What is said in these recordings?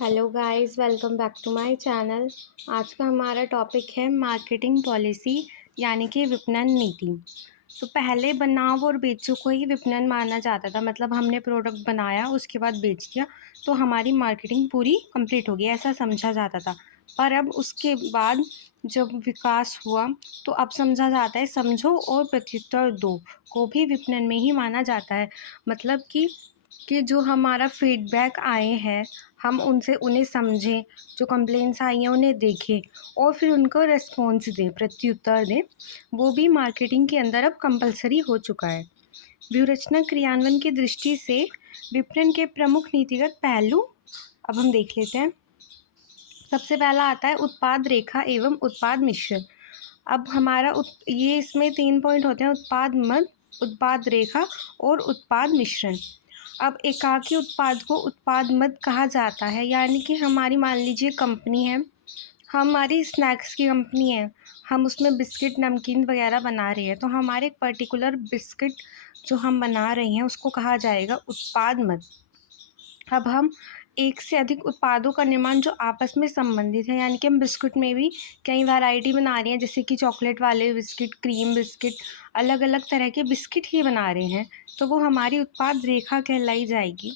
Hello guys, welcome back to my channel. आज का हमारा टॉपिक है मार्केटिंग पॉलिसी यानी कि विपणन नीति। तो पहले बनाओ और बेचो को ही विपणन माना जाता था। मतलब हमने प्रोडक्ट बनाया, उसके बाद बेच दिया तो हमारी मार्केटिंग पूरी कंप्लीट हो गई, ऐसा समझा जाता था। पर अब उसके बाद जब विकास हुआ तो अब समझा जाता है समझो और प्रत्युत्तर दो को भी विपणन में ही माना जाता है। मतलब कि जो हमारा फीडबैक आए हैं हम उनसे उन्हें समझें, जो कंप्लेंट्स आई हैं उन्हें देखें और फिर उनको रिस्पॉन्स दें, प्रत्युत्तर दें। वो भी मार्केटिंग के अंदर अब कंपलसरी हो चुका है। व्यूहरचना क्रियान्वयन की दृष्टि से विपणन के प्रमुख नीतिगत पहलू अब हम देख लेते हैं। सबसे पहला आता है उत्पाद रेखा एवं उत्पाद मिश्रण। अब हमारा ये इसमें 3 पॉइंट होते हैं: उत्पाद मद, उत्पाद रेखा और उत्पाद मिश्रण। अब एकाकी उत्पाद को उत्पाद मद कहा जाता है, यानी कि हमारी मान लीजिए कंपनी है, हमारी स्नैक्स की कंपनी है, हम उसमें बिस्किट नमकीन वगैरह बना रहे हैं, तो हमारे एक पर्टिकुलर बिस्किट जो हम बना रहे हैं उसको कहा जाएगा उत्पाद मद। अब हम एक से अधिक उत्पादों का निर्माण जो आपस में संबंधित है, यानी कि हम बिस्कुट में भी कई वैरायटी बना रहे हैं, जैसे कि चॉकलेट वाले बिस्किट, क्रीम बिस्किट, अलग अलग तरह के बिस्किट ही बना रहे हैं, तो वो हमारी उत्पाद रेखा कहलाई जाएगी।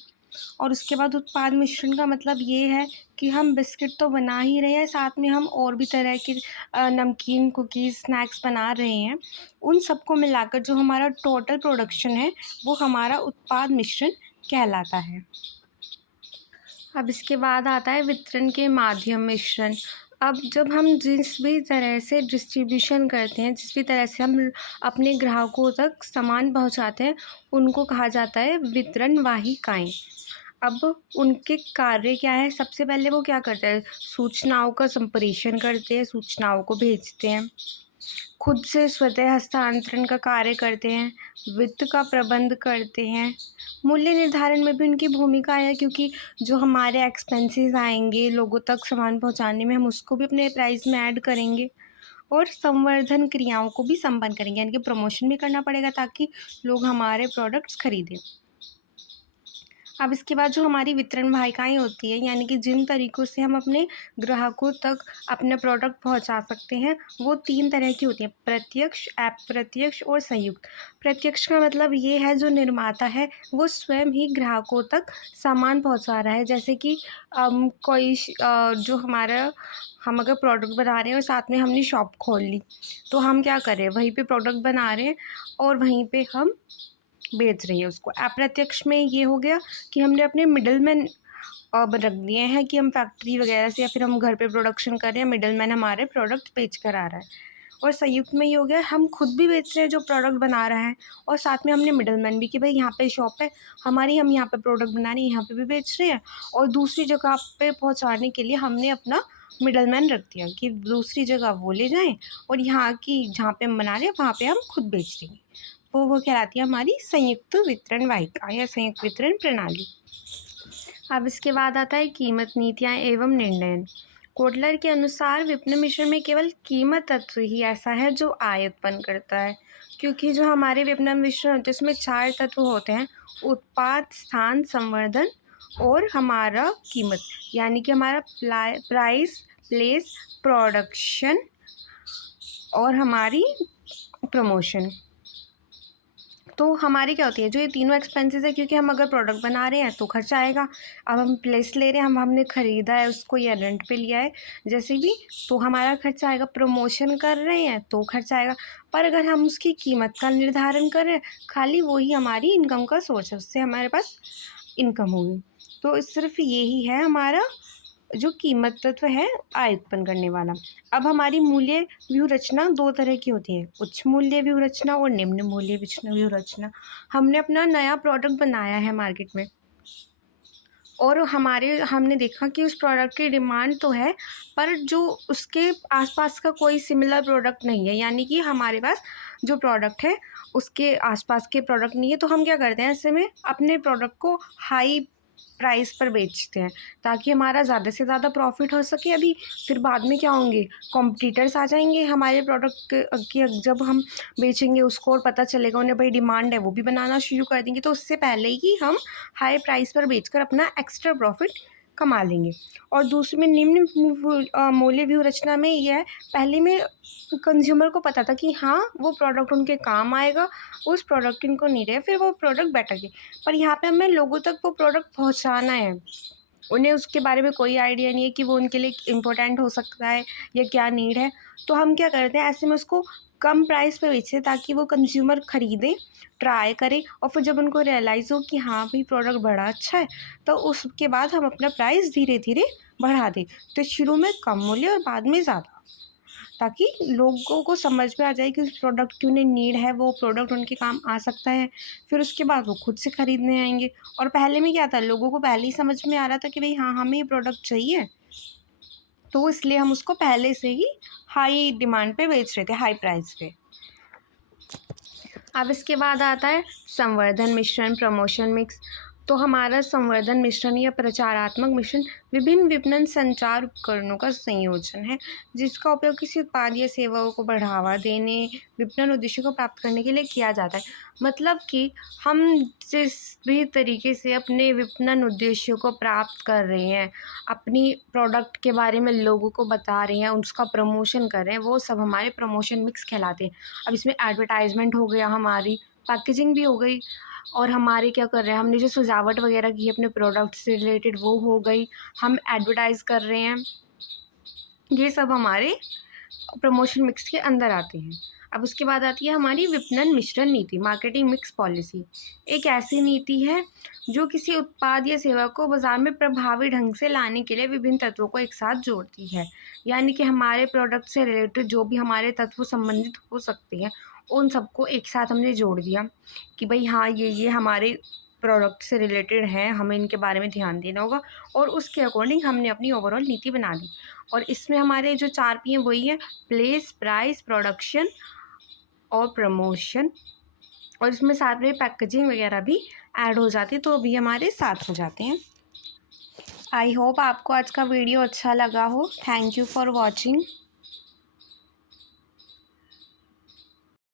और उसके बाद उत्पाद मिश्रण का मतलब ये है कि हम बिस्किट तो बना ही रहे हैं, साथ में हम और भी तरह के नमकीन, कुकीज़, स्नैक्स बना रहे हैं। उन सबको मिलाकर जो हमारा टोटल प्रोडक्शन है वो हमारा उत्पाद मिश्रण कहलाता है। अब इसके बाद आता है वितरण के माध्यम मिश्रण। अब जब हम जिस भी तरह से डिस्ट्रीब्यूशन करते हैं, जिस भी तरह से हम अपने ग्राहकों तक सामान पहुंचाते हैं, उनको कहा जाता है वितरण वाहिकाएं। अब उनके कार्य क्या है? सबसे पहले वो क्या करते हैं? सूचनाओं का संप्रेषण करते हैं, सूचनाओं को भेजते हैं, खुद से स्वतः हस्तांतरण का कार्य करते हैं, वित्त का प्रबंध करते हैं। मूल्य निर्धारण में भी उनकी भूमिका है, क्योंकि जो हमारे एक्सपेंसेस आएंगे लोगों तक सामान पहुंचाने में, हम उसको भी अपने प्राइस में ऐड करेंगे। और संवर्धन क्रियाओं को भी संपन्न करेंगे, यानी कि प्रमोशन भी करना पड़ेगा ताकि लोग हमारे प्रोडक्ट्स खरीदें। अब इसके बाद जो हमारी वितरण वाहिकाएँ होती हैं, यानी कि जिन तरीक़ों से हम अपने ग्राहकों तक अपने प्रोडक्ट पहुंचा सकते हैं, वो 3 तरह की होती हैं: प्रत्यक्ष, अप्रत्यक्ष और संयुक्त। प्रत्यक्ष का मतलब ये है जो निर्माता है वो स्वयं ही ग्राहकों तक सामान पहुंचा रहा है। जैसे कि जो हमारा हम अगर प्रोडक्ट बना रहे हैं और साथ में हमने शॉप खोल ली, तो हम क्या कर रहे हैं? वहीं पे प्रोडक्ट बना रहे हैं और वहीं पे हम बेच रही है उसको। अप्रत्यक्ष में ये हो गया कि हमने अपने मिडलमैन रख दिए हैं, कि हम फैक्ट्री वगैरह से या फिर हम घर पे प्रोडक्शन कर रहे हैं, मिडलमैन हमारे प्रोडक्ट बेच कर आ रहा है। और संयुक्त में ये हो गया हम खुद भी बेच रहे हैं जो प्रोडक्ट बना रहा है, और साथ में हमने मिडलमैन भी, कि भाई यहाँ पे शॉप है हमारी, हम यहाँ पे प्रोडक्ट बना रहे हैं, यहाँ पे भी बेच रहे हैं, और दूसरी जगह पे पहुँचाने के लिए हमने अपना मिडलमैन रख दिया कि दूसरी जगह वो ले जाएँ और यहाँ की जहाँ पे हम बना रहे हैं वहाँ पे हम खुद बेच देंगे। वो कहलाती है हमारी संयुक्त वितरण वाहिका या संयुक्त वितरण प्रणाली। अब इसके बाद आता है कीमत नीतियाँ एवं निर्णय। कोटलर के अनुसार विपणन मिश्रण में केवल कीमत तत्व ही ऐसा है जो आय उत्पन्न करता है, क्योंकि जो हमारे विपणन मिश्रण होते हैं उसमें 4 तत्व होते हैं: उत्पाद, स्थान, संवर्धन और हमारा कीमत, यानी कि हमारा प्राइस, प्लेस, प्रोडक्शन और हमारी प्रमोशन। तो हमारी क्या होती है, जो ये तीनों एक्सपेंसेस है, क्योंकि हम अगर प्रोडक्ट बना रहे हैं तो खर्चा आएगा। अब हम प्लेस ले रहे हैं, हमने ख़रीदा है उसको या रेंट पे लिया है जैसे भी, तो हमारा खर्चा आएगा। प्रमोशन कर रहे हैं तो खर्चा आएगा। पर अगर हम उसकी कीमत का निर्धारण कर रहे हैं, खाली वही हमारी इनकम का सोर्स है, उससे हमारे पास इनकम होगी। तो सिर्फ यही है हमारा जो कीमत तत्व है आय उत्पन्न करने वाला। अब हमारी मूल्य व्यूहरचना 2 तरह की होती है: उच्च मूल्य व्यूहरचना और निम्न मूल्य व्यूहरचना। हमने अपना नया प्रोडक्ट बनाया है मार्केट में, और हमने देखा कि उस प्रोडक्ट की डिमांड तो है, पर जो उसके आसपास का कोई सिमिलर प्रोडक्ट नहीं है, यानी कि हमारे पास जो प्रोडक्ट है उसके आसपास के प्रोडक्ट नहीं है। तो हम क्या करते हैं, ऐसे में अपने प्रोडक्ट को हाई प्राइस पर बेचते हैं ताकि हमारा ज़्यादा से ज़्यादा प्रॉफिट हो सके। अभी फिर बाद में क्या होंगे, कॉम्पिटिटर्स आ जाएंगे हमारे प्रोडक्ट की, जब हम बेचेंगे उसको और पता चलेगा उन्हें भाई डिमांड है, वो भी बनाना शुरू कर देंगे। तो उससे पहले ही हम हाई प्राइस पर बेचकर अपना एक्स्ट्रा प्रॉफिट कमा लेंगे। और दूसरे में निम्न मूल्य व्यूह रचना में यह है, पहले में कंज्यूमर को पता था कि हाँ वो प्रोडक्ट उनके काम आएगा, उस प्रोडक्ट की उनको नीड है, फिर वो प्रोडक्ट बेटर के। पर यहाँ पे हमें लोगों तक वो प्रोडक्ट पहुँचाना है, उन्हें उसके बारे में कोई आइडिया नहीं है कि वो उनके लिए इम्पोर्टेंट हो सकता है या क्या नीड है। तो हम क्या करते हैं, ऐसे में उसको कम प्राइस पे बेचते हैं ताकि वो कंज्यूमर ख़रीदें, ट्राई करें, और फिर जब उनको रियलाइज़ हो कि हाँ भाई प्रोडक्ट बड़ा अच्छा है, तो उसके बाद हम अपना प्राइस धीरे धीरे बढ़ा दें। तो शुरू में कम मूल्य और बाद में ज़्यादा, ताकि लोगों को समझ में आ जाए कि उस प्रोडक्ट की उन्हें नीड है, वो प्रोडक्ट उनके काम आ सकता है। फिर उसके बाद वो खुद से खरीदने आएंगे। और पहले में क्या था, लोगों को पहले ही समझ में आ रहा था कि भाई हाँ हमें ये प्रोडक्ट चाहिए, तो इसलिए हम उसको पहले से ही हाई डिमांड पे बेच रहे थे, हाई प्राइस पे। अब इसके बाद आता है संवर्धन मिश्रण, प्रमोशन मिक्स। तो हमारा संवर्धन मिश्रण या प्रचारात्मक मिश्रण विभिन्न विपणन संचार उपकरणों का संयोजन है, जिसका उपयोग किसी उत्पाद या सेवाओं को बढ़ावा देने, विपणन उद्देश्यों को प्राप्त करने के लिए किया जाता है। मतलब कि हम जिस भी तरीके से अपने विपणन उद्देश्यों को प्राप्त कर रहे हैं, अपनी प्रोडक्ट के बारे में लोगों को बता रहे हैं, उसका प्रमोशन कर रहे हैं, वो सब हमारे प्रमोशन मिक्स कहलाते हैं। अब इसमें एडवर्टाइजमेंट हो गया, हमारी पैकेजिंग भी हो गई, और हमारे क्या कर रहे हैं, हमने जो सजावट वगैरह की अपने प्रोडक्ट से रिलेटेड वो हो गई, हम एडवर्टाइज़ कर रहे हैं, ये सब हमारे प्रमोशन मिक्स के अंदर आते हैं। अब उसके बाद आती है हमारी विपणन मिश्रण नीति, मार्केटिंग मिक्स पॉलिसी। एक ऐसी नीति है जो किसी उत्पाद या सेवा को बाज़ार में प्रभावी ढंग से लाने के लिए विभिन्न तत्वों को एक साथ जोड़ती है। यानी कि हमारे प्रोडक्ट से रिलेटेड जो भी हमारे तत्व संबंधित हो सकते हैं, उन सबको एक साथ हमने जोड़ दिया कि भाई हाँ ये हमारे प्रोडक्ट से रिलेटेड हैं, हमें इनके बारे में ध्यान देना होगा, और उसके अकॉर्डिंग हमने अपनी ओवरऑल नीति बना दी। और इसमें हमारे जो 4 P हैं वही है, प्लेस, प्राइस, प्रोडक्शन और प्रमोशन। और इसमें साथ में पैकेजिंग वगैरह भी ऐड हो जाती है, तो अभी हमारे 7 हो जाते हैं। आई होप आपको आज का वीडियो अच्छा लगा हो। Thank you for watching.